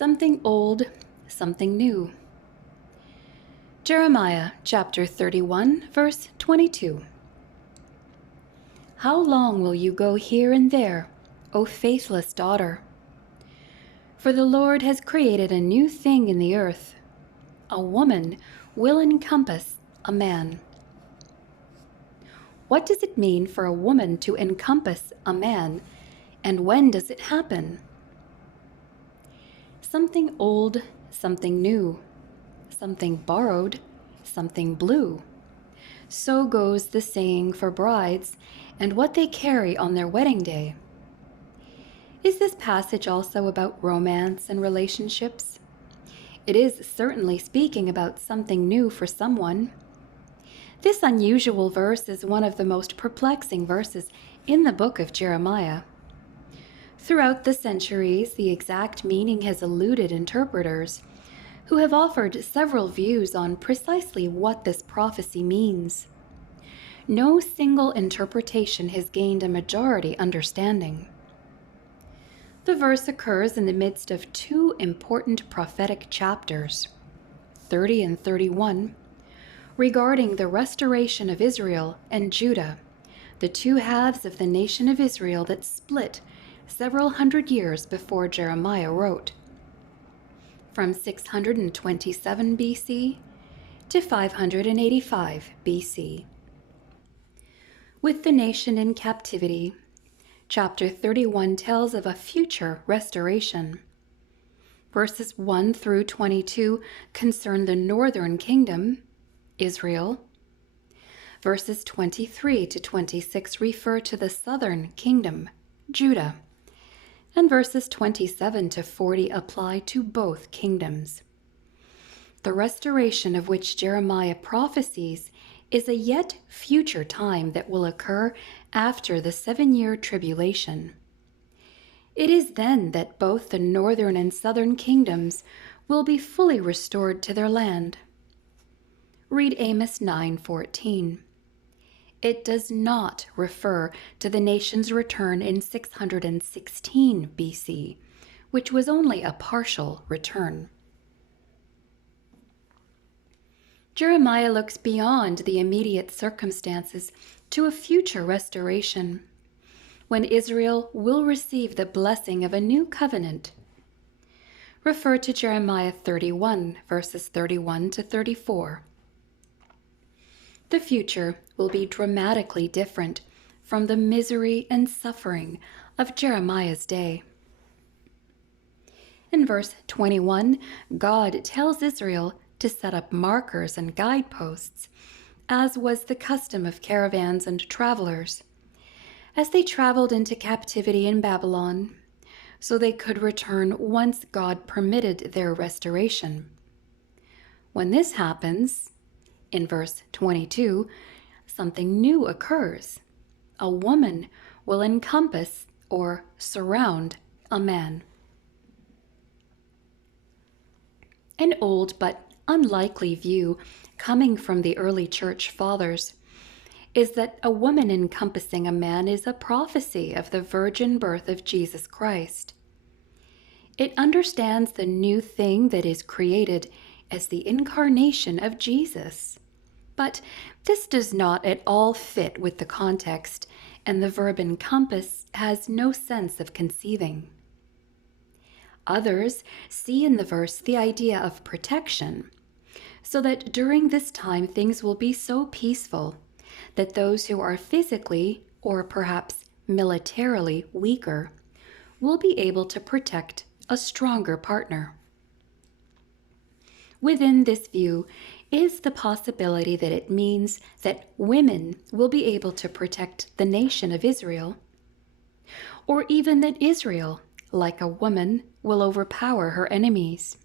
Something old, something new. Jeremiah chapter 31, verse 22. How long will you go here and there, O faithless daughter? For the Lord has created a new thing in the earth. A woman will encompass a man. What does it mean for a woman to encompass a man, and when does it happen? Something old, something new. Something borrowed, something blue. So goes the saying for brides and what they carry on their wedding day. Is this passage also about romance and relationships? It is certainly speaking about something new for someone. This unusual verse is one of the most perplexing verses in the book of Jeremiah. Throughout the centuries, the exact meaning has eluded interpreters, who have offered several views on precisely what this prophecy means. No single interpretation has gained a majority understanding. The verse occurs in the midst of two important prophetic chapters, 30 and 31, regarding the restoration of Israel and Judah, the two halves of the nation of Israel that split several hundred years before Jeremiah wrote, from 627 BC to 585 BC. With the nation in captivity, chapter 31 tells of a future restoration. Verses 1 through 22 concern the northern kingdom, Israel. Verses 23 to 26 refer to the southern kingdom, Judah. And verses 27 to 40 apply to both kingdoms. The restoration of which Jeremiah prophesies is a yet future time that will occur after the 7-year tribulation. It is then that both the northern and southern kingdoms will be fully restored to their land. Read Amos 9:14. It does not refer to the nation's return in 616 BC, which was only a partial return. Jeremiah looks beyond the immediate circumstances to a future restoration, when Israel will receive the blessing of a new covenant. Refer to Jeremiah 31, verses 31 to 34. The future will be dramatically different from the misery and suffering of Jeremiah's day. In verse 21, God tells Israel to set up markers and guideposts, as was the custom of caravans and travelers, as they traveled into captivity in Babylon, so they could return once God permitted their restoration. When this happens, in verse 22, something new occurs. A woman will encompass or surround a man. An old but unlikely view coming from the early church fathers is that a woman encompassing a man is a prophecy of the virgin birth of Jesus Christ. It understands the new thing that is created as the incarnation of Jesus. But this does not at all fit with the context, and the verb encompass has no sense of conceiving. Others see in the verse the idea of protection, so that during this time things will be so peaceful that those who are physically or perhaps militarily weaker will be able to protect a stronger partner. Within this view is the possibility that it means that women will be able to protect the nation of Israel, or even that Israel, like a woman, will overpower her enemies.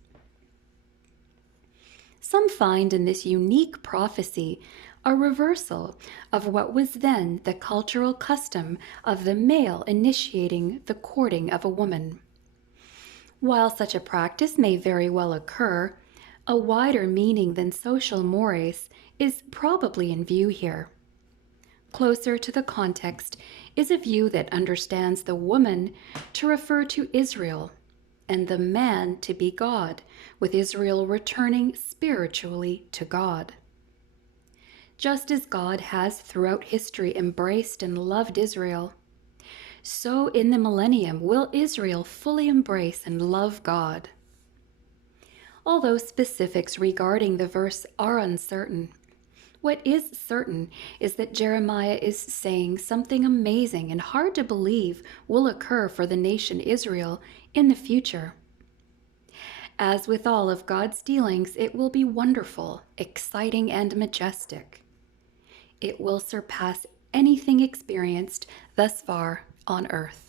Some find in this unique prophecy a reversal of what was then the cultural custom of the male initiating the courting of a woman. While such a practice may very well occur, a wider meaning than social mores is probably in view here. Closer to the context is a view that understands the woman to refer to Israel, and the man to be God, with Israel returning spiritually to God. Just as God has throughout history embraced and loved Israel, so in the millennium will Israel fully embrace and love God. Although specifics regarding the verse are uncertain, what is certain is that Jeremiah is saying something amazing and hard to believe will occur for the nation Israel in the future. As with all of God's dealings, it will be wonderful, exciting, and majestic. It will surpass anything experienced thus far on earth.